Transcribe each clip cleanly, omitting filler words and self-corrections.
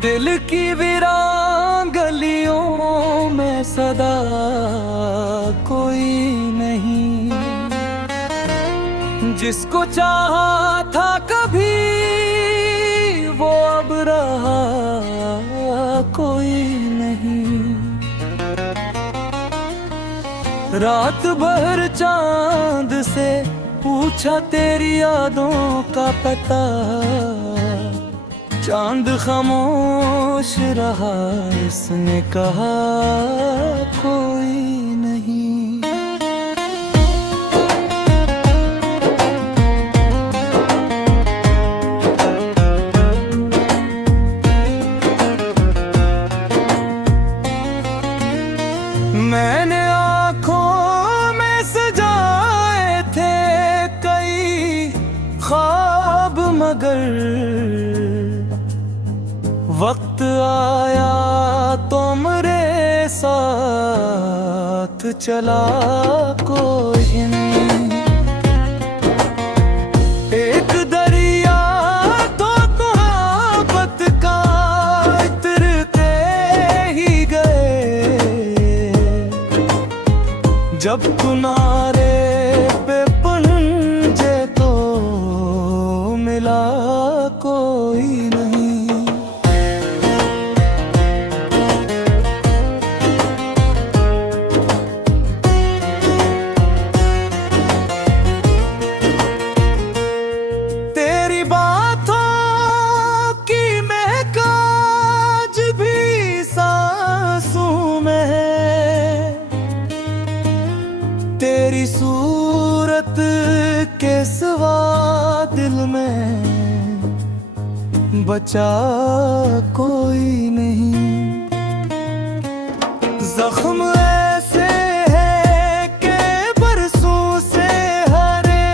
दिल की वीरान गलियों में सदा कोई नहीं, जिसको चाहा था कभी वो अब रहा कोई नहीं। रात भर चांद से पूछा तेरी यादों का पता, चांद खामोश रहा, इसने कहा कोई नहीं। मैंने आँखों में सजाए थे कई ख्वाब, मगर वक्त आया तो मेरे साथ चला कोई नहीं। एक दरिया तो मोहब्बत का उतरते ही गए, जब किनारे पे पहुंचे तो मिला कोई नहीं। तेरी सूरत के सिवा दिल में बचा कोई नहीं। जख्म ऐसे है कि बरसों से हरे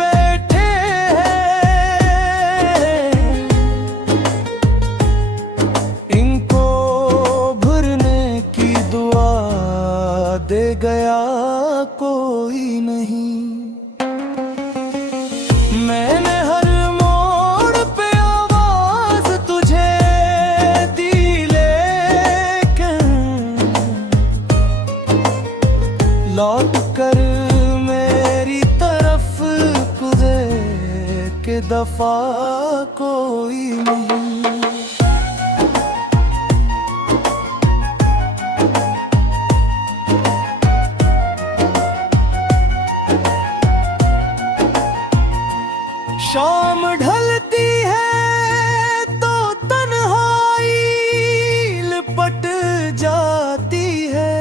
बैठे हैं, इनको भरने की दुआ दे गया कोई नहीं। मैंने हर मोड़ पे आवाज तुझे दी, लेकिन लौट कर मेरी तरफ खुदे के दफा कोई नहीं। शाम ढलती है तो तन्हाई लिपट जाती है,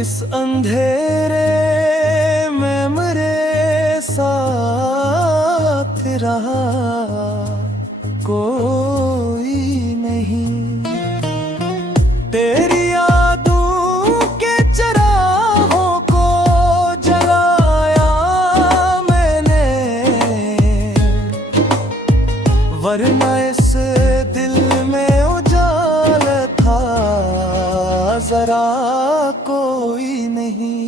इस अंधेरे में मेरे साथ रहा कोई नहीं। तेरी वरना इस दिल में उजाल था जरा कोई नहीं।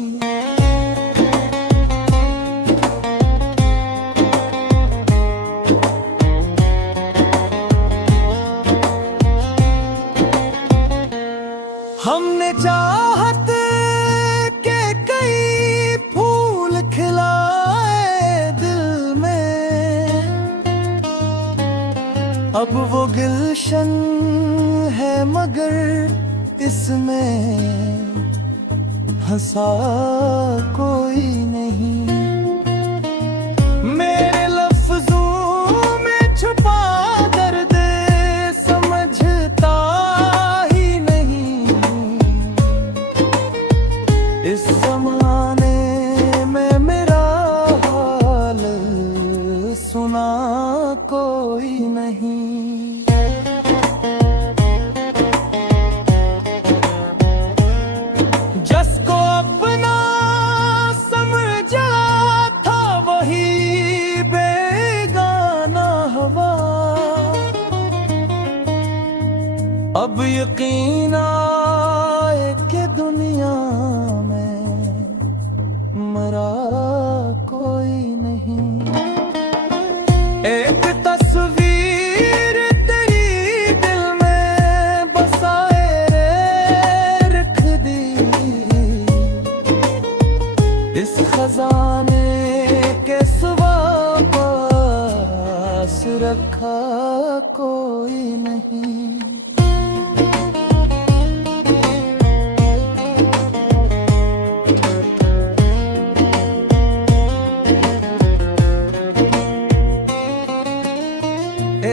हमने चाहत के कई फूल खिलाए दिल में, अब वो गुलशन है मगर इसमें हंसा कोई नहीं। मेरे लफ्जों में छुपा दर्द समझता ही नहीं, इस ज़माने में मेरा हाल सुना कोई नहीं। जिसको अपना अब यकीन आए कि दुनिया में मरा कोई नहीं। एक तस्वीर तेरी दिल में बसाए रख दी, इस खजाने के सिवा पास रखा कोई नहीं।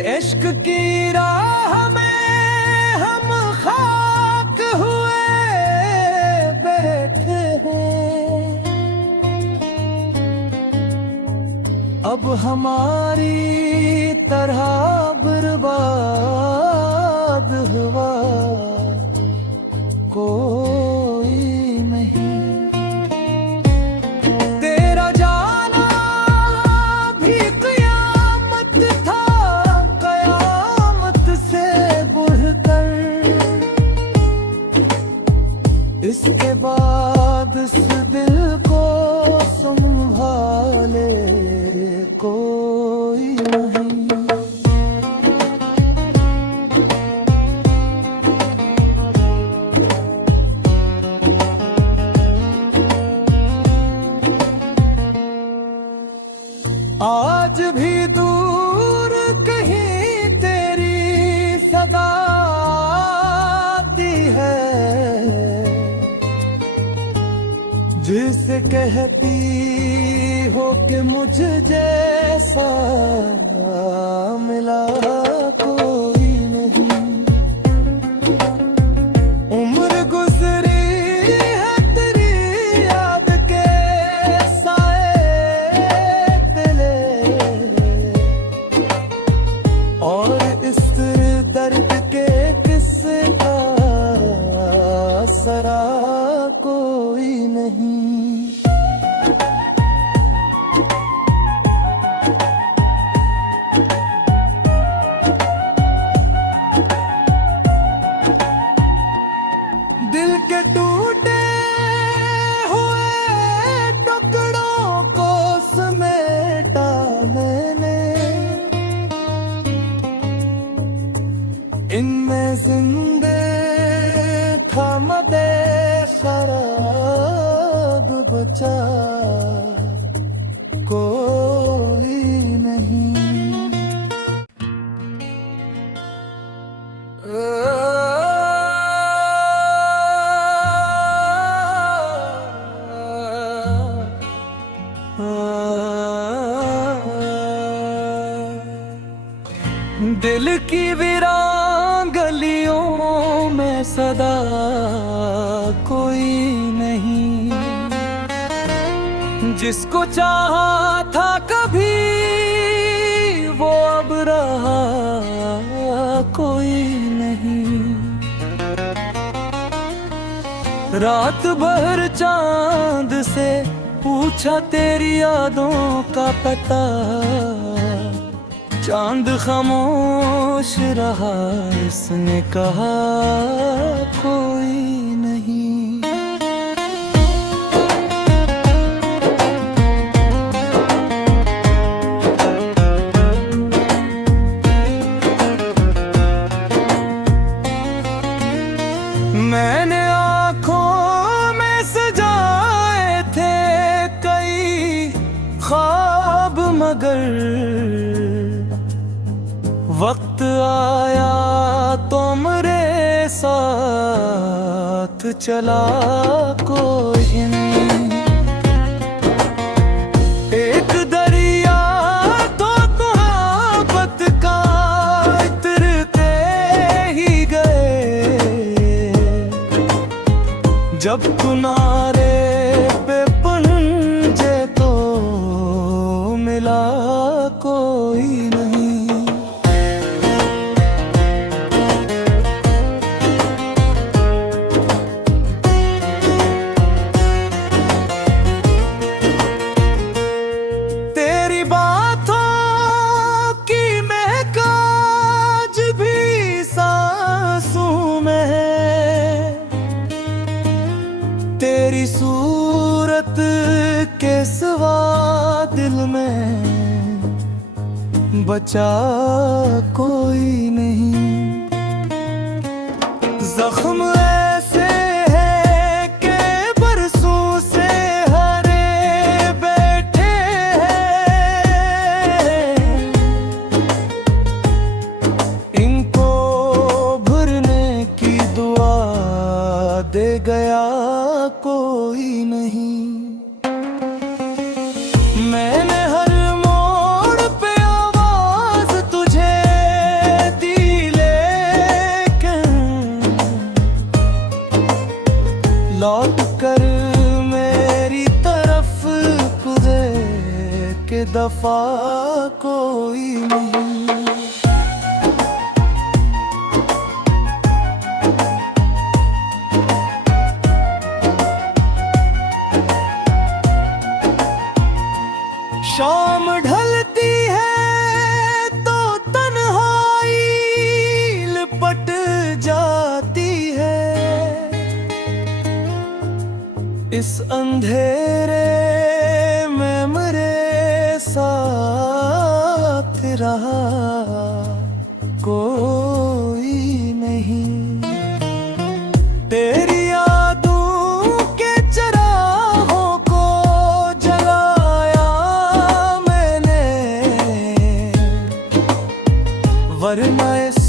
इश्क की राह में हम खाक हुए बैठे हैं, अब हमारी तरह बर्बाद हुआ कोई नहीं। तेरा जाना भी कयामत था, कयामत से बढ़कर। इसके बाद इस दिल को संभाले कोई नहीं। आज भी दूर कहीं तेरी सदा आती है, जिसे कहती हो कि मुझ जैसा मिला कोई नहीं। उम्र गुजरी है तेरी याद के साए तले, और इस दर्द के किस्से का सरा कोई नहीं। दिल के टूटे हुए टुकड़ों को समेटा मैंने, इनमें जिंदे था मदे शराब बचा कोई नहीं। दिल की वीरान गलियों में सदा कोई नहीं, जिसको चाहा था कभी वो अब रहा कोई नहीं। रात भर चांद से पूछा तेरी यादों का पता, चांद खामोश रहा, इसने कहा कोई नहीं। मैंने आँखों में सजाए थे कई ख्वाब, मगर वक्त आया तो मेरे साथ चला कोई नहीं। एक दरिया तो मोहब्बत का उतरते ही गए, जब किनारे पे पहुंचे तो मिला कोई नहीं। बचा कोई नहीं। जख्म ऐसे है कि बरसों से हरे बैठे हैं, इनको भरने की दुआ दे गया कोई नहीं। मैंने हर मोड़ पे आवाज तुझे दी, लेकिन लौट कर मेरी तरफ खुदे के दफा कोई नहीं। शाम ढलती है तो तन्हाई लिपट जाती है, इस अंधेरे में मेरे साथ रहा कोई नहीं। तेरी वरना इस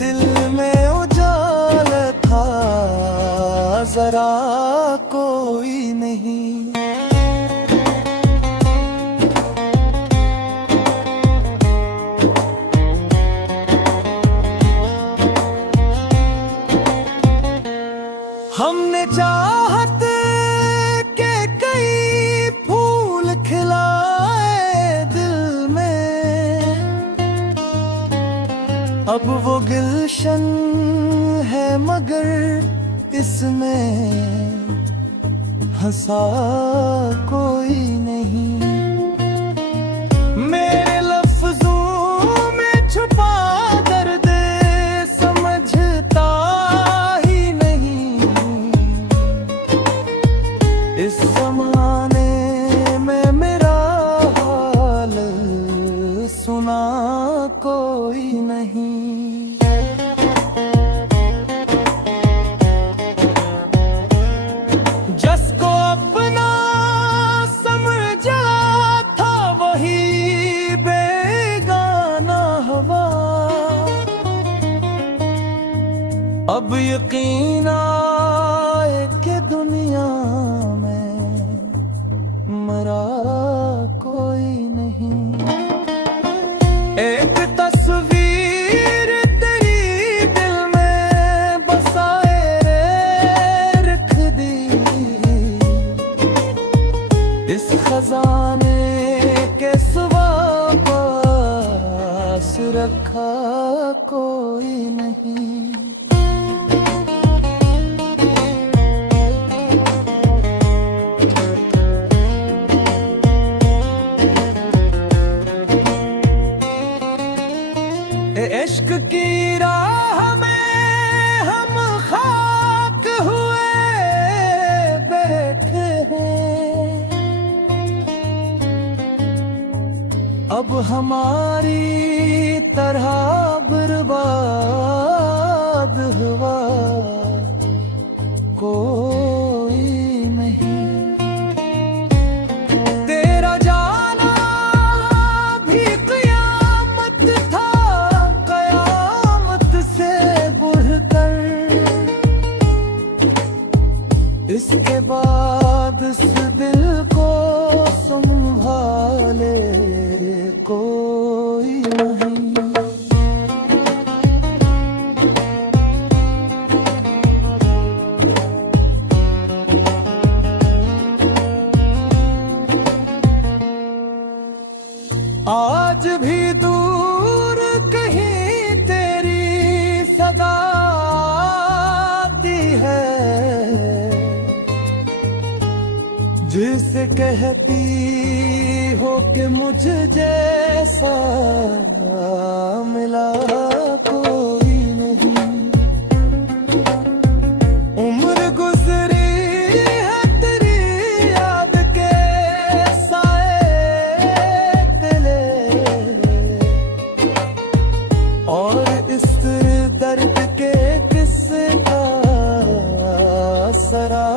दिल में उजाल था जरा कोई नहीं। हमने चाहत के कई फूल खिलाए दिल में, अब वो गुलशन है मगर इसमें हंसा कोई नहीं। मेरे लफ्जों में छुपा दर्द समझता ही नहीं, इस ज़माने में मेरा हाल सुना कोई नहीं। जिसको अपना समझा था वही बेगाना हुआ, अब यकीन आए कि दुनिया में मरा कोई नहीं। एक तस्वीर तेरी दिल में बसाए रख दी, इस खजाने के सिवा पास रखा कोई नहीं। इश्क की राह में हम खाक हुए बैठे हैं, अब हमारी तरह बर्बाद हुआ कोई नहीं। तेरा जाना भी क़यामत था, क़यामत से बढ़कर, इसके बाद इस दिल को संभाले कोई नहीं। आज भी दूर कहीं तेरी सदा आती है, जिसे कहती हो कि मुझ जैसा मिला कोई नहीं। उम्र गुजरी है तेरी याद के साए तले, और इस दर्द के किस्से का सरा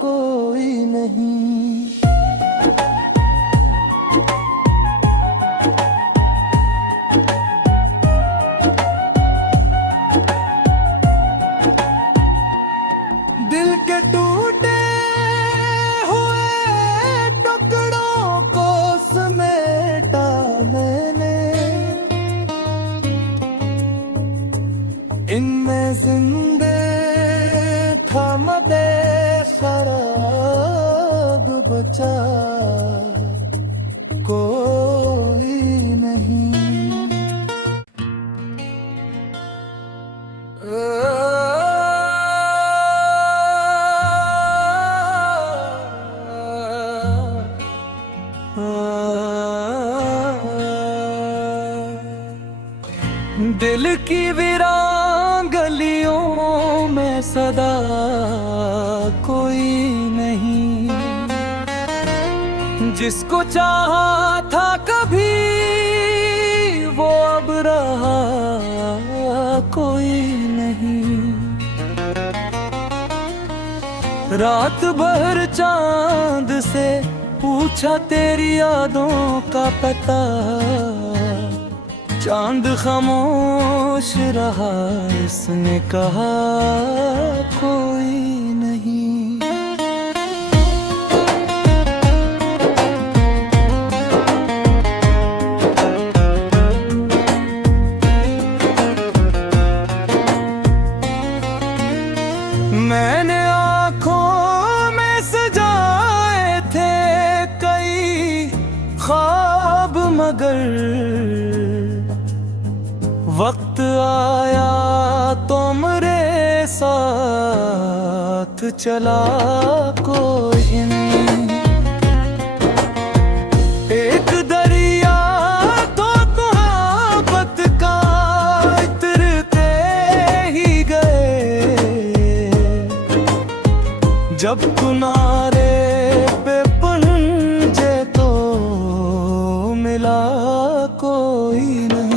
कोई नहीं। दिल के टूटे हुए टुकड़ों को समेटा मैंने, इनमें जिंदे था मदे शराब बचा कोई नहीं। दिल की वीरान गलियों में सदा कोई नहीं, जिसको चाहा था कभी वो अब रहा कोई नहीं। रात भर चांद से पूछा तेरी यादों का पता, चांद खामोश रहा, इसने कहा कोई नहीं। मैंने आँखों में सजाए थे कई ख्वाब, मगर वक्त आया तो मेरे साथ चला कोई नहीं। एक दरिया तो मोहब्बत का उतरते ही गए, जब किनारे पे पहुंचे तो मिला कोई नहीं।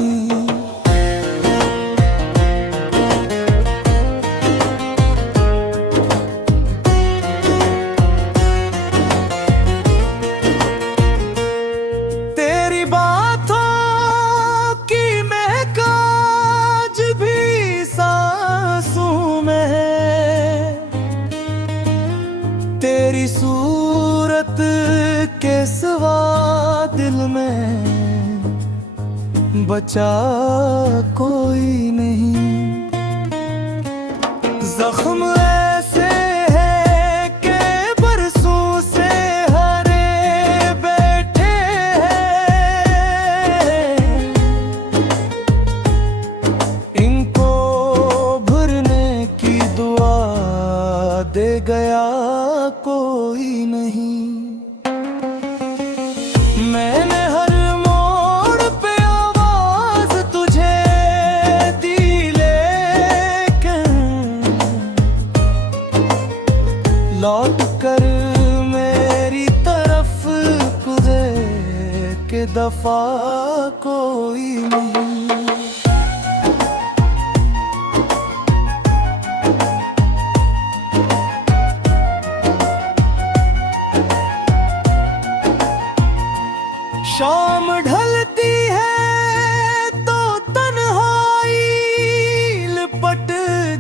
तेरी सूरत के सिवा दिल में बचा कोई नहीं। जख्म ऐसे है कि बरसों से हरे बैठे हैं, इनको भरने की दुआ दे गया कोई नहीं। मैंने हर मोड़ पे आवाज तुझे दी, लेकिन लौट कर मेरी तरफ तुझे के दफा कोई नहीं। शाम ढलती है तो तन्हाई लिपट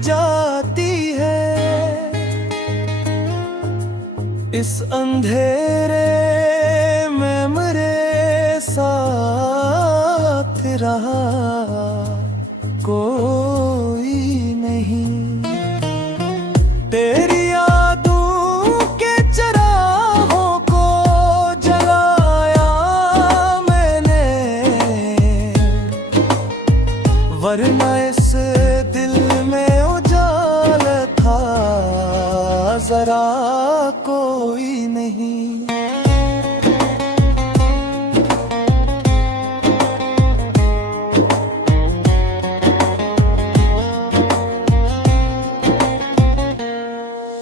जाती है, इस अंधेरे में मेरे साथ रहा कोई नहीं। तेरी वरना इस दिल में उजाल था जरा कोई नहीं।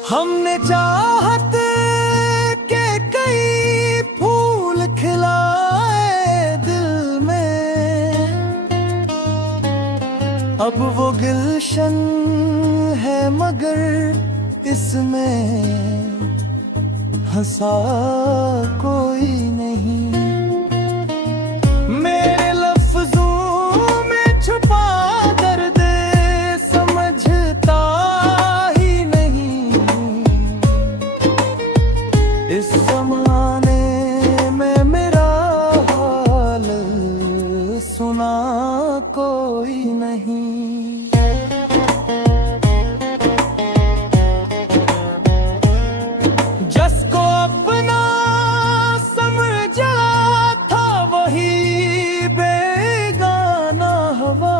हमने चाहत के कई फूल खिलाए दिल में, अब वो गुलशन है मगर इसमें हंसा कोई नहीं। मेरे लफ्जों में छुपा दर्द समझता ही नहीं। इस ज़माने में मेरा हाल सुना कोई नहीं। जिसको अपना समझा था वही बेगाना हवा।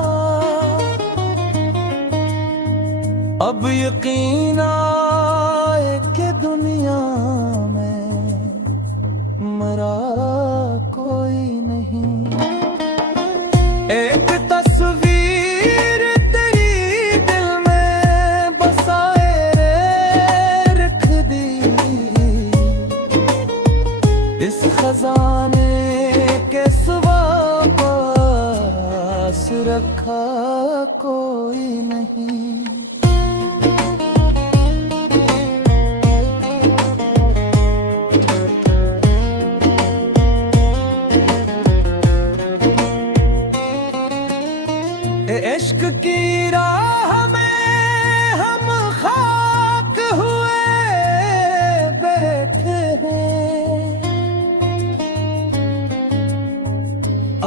अब यकीन आए कि दुनिया में मरा कोई नहीं। एक तस्वीर तेरी दिल में बसाए रख दी। इस खजाने के सिवा पास रखा कोई नहीं। इश्क की राह में हम खाक हुए बैठे हैं।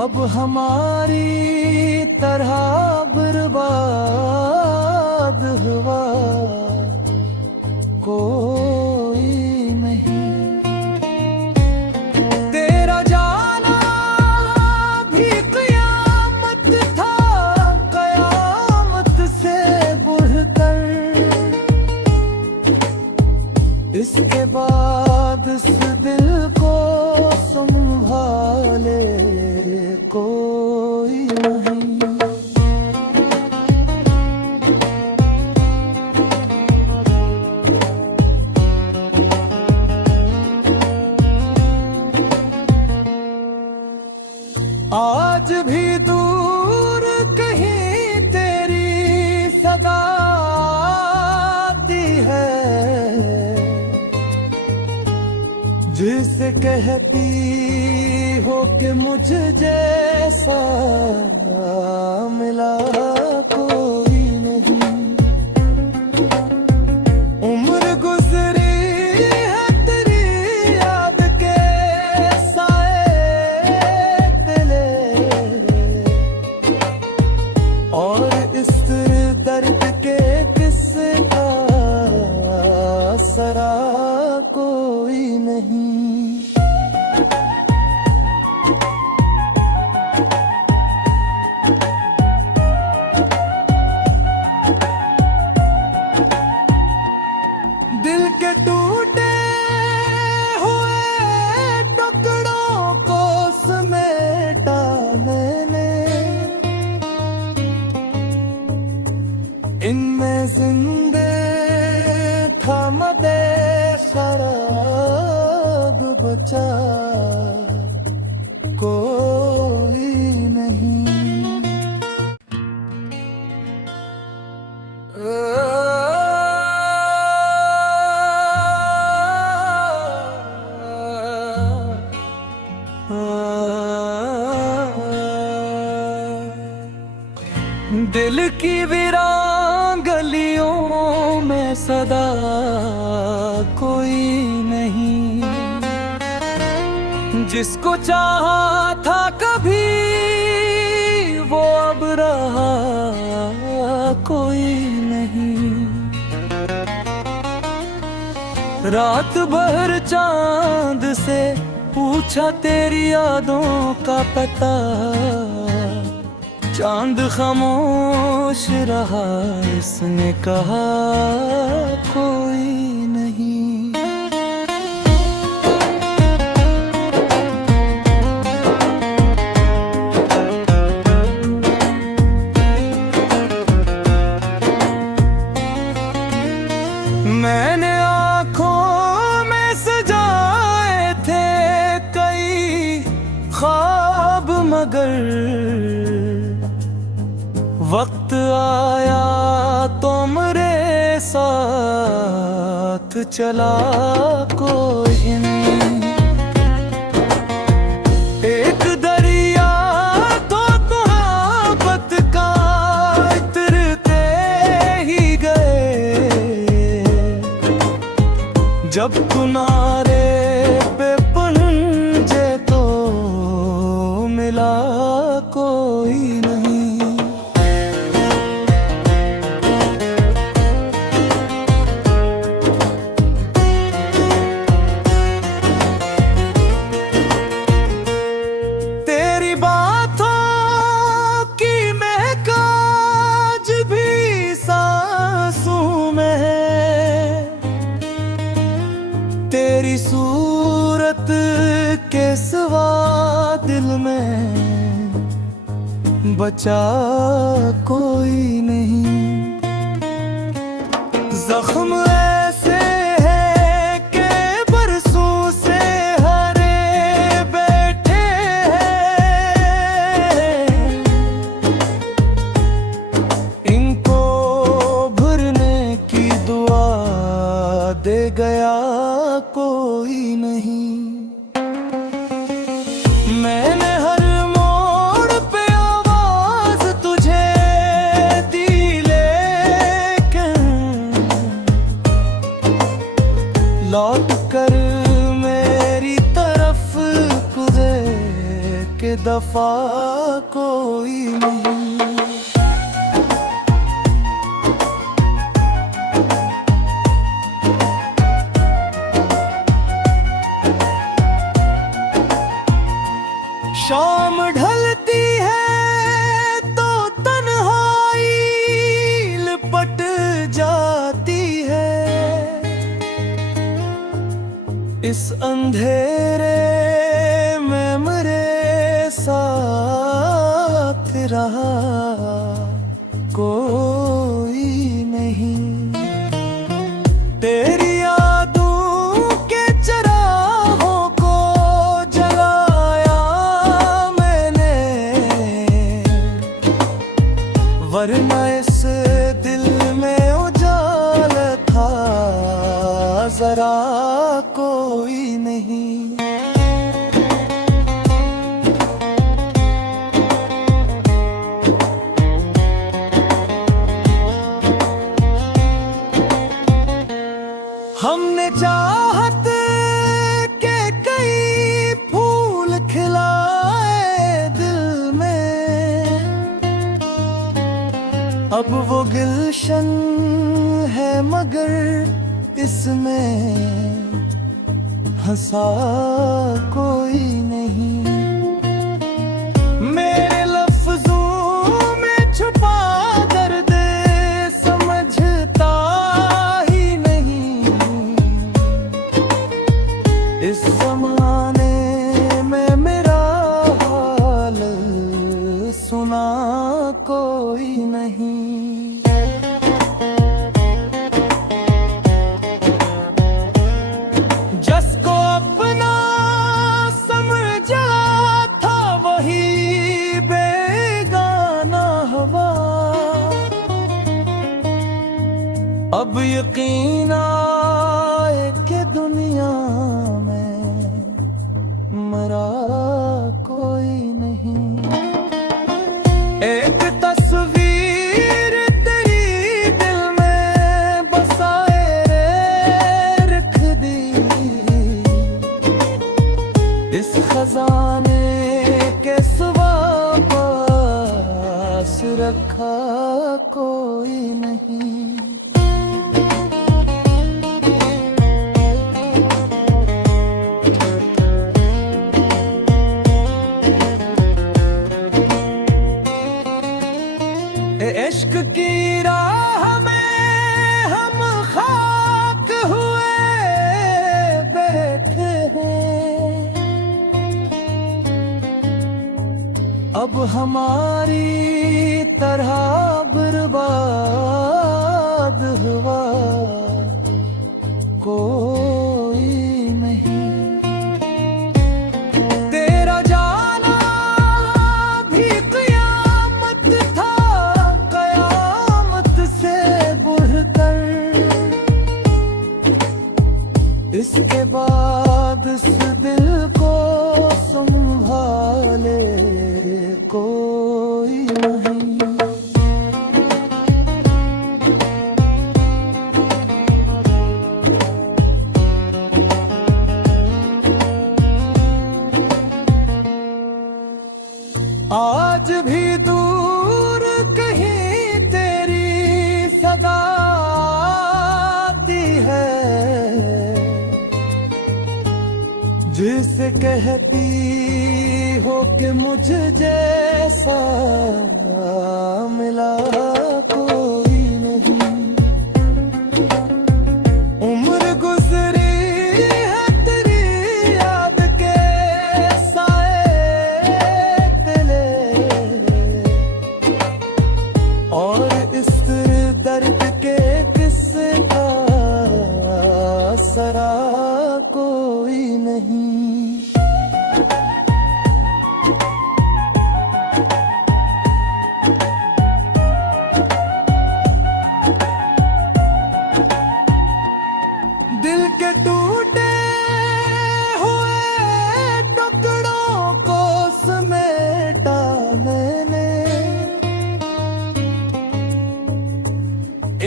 अब हमारी तरह बर्बाद हुआ कोई नहीं। तेरा जाना भी कयामत था, कयामत से बढ़कर। इसके बाद इस दिल को संभाले कोई नहीं। आज भी दूर कहीं तेरी सदा आती है, जिसे कहती हो कि मुझ जैसा मिला कोई नहीं। उम्र गुजरी है तेरी याद के साए तले, और इस दर्द के किस्से का सरा कोई नहीं। दिल के टूटे हुए टुकड़ों को समेटा मैंने, इनमें जिंदे था मदे शराब बचा कोई नहीं। दिल की वीरान गलियों में सदा कोई नहीं। जिसको चाहा था कभी वो अब रहा कोई नहीं। रात भर चांद से पूछा तेरी यादों का पता, चांद खामोश रहा, इसने कहा कोई नहीं। मैंने आँखों में सजाए थे कई ख्वाब, मगर वक्त आया तो मेरे साथ चला कोई नहीं। एक दरिया तो मोहब्बत का उतरते ही गए, जब किनारे पे पहुंचे तो मिला कोई नहीं। तेरी बातों की महक आज भी सांसों में है, तेरी सूरत के सिवा दिल में बचा कोई नहीं। जख्म ऐसे है कि बरसों से हरे बैठे हैं, इनको भरने की दुआ दे गया कोई नहीं। मैंने हर मोड़ पे आवाज तुझे दी, लेकिन लौट कर मेरी तरफ खुदे के दफा कोई नहीं। शाम ढलती है तो तन्हाई लिपट जाती है, इस अंधेरे में मेरे साथ रहा कोई नहीं। तेरी वरना इस दिल में उजाला था जरा कोई नहीं। हमने चाहत के कई फूल खिलाए दिल में, अब वो गुलशन है मगर इसमें हंसा कोई नहीं। मेरे लफ्जों में छुपा दर्द समझता ही नहीं, इस जमाने में मेरा हाल सुना कोई नहीं। जिसको अपना समझा था वही बेगाना हुआ, अब यकीन आए कि दुनिया में मरा कोई नहीं। एक तस्वीर तेरी दिल में बसाए रख दी, इस खजाने के सिवा पास रखा कोई नहीं। इश्क की राह में हम खाक हुए बैठे हैं, अब हमारी तरह बर्बाद हुआ कोई नहीं। तेरा जाना भी क़यामत था कहती हो कि मुझे जैसा मिला कोई नहीं। उम्र गुजरी है तेरी याद के साए तले, और इस दर्द के किस्से का सरा कोई नहीं। दिल के टूटे हुए टुकड़ों को समेटा मैंने,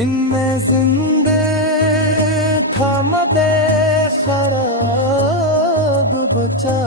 इनमें जिंदे था मदे शराब बचा।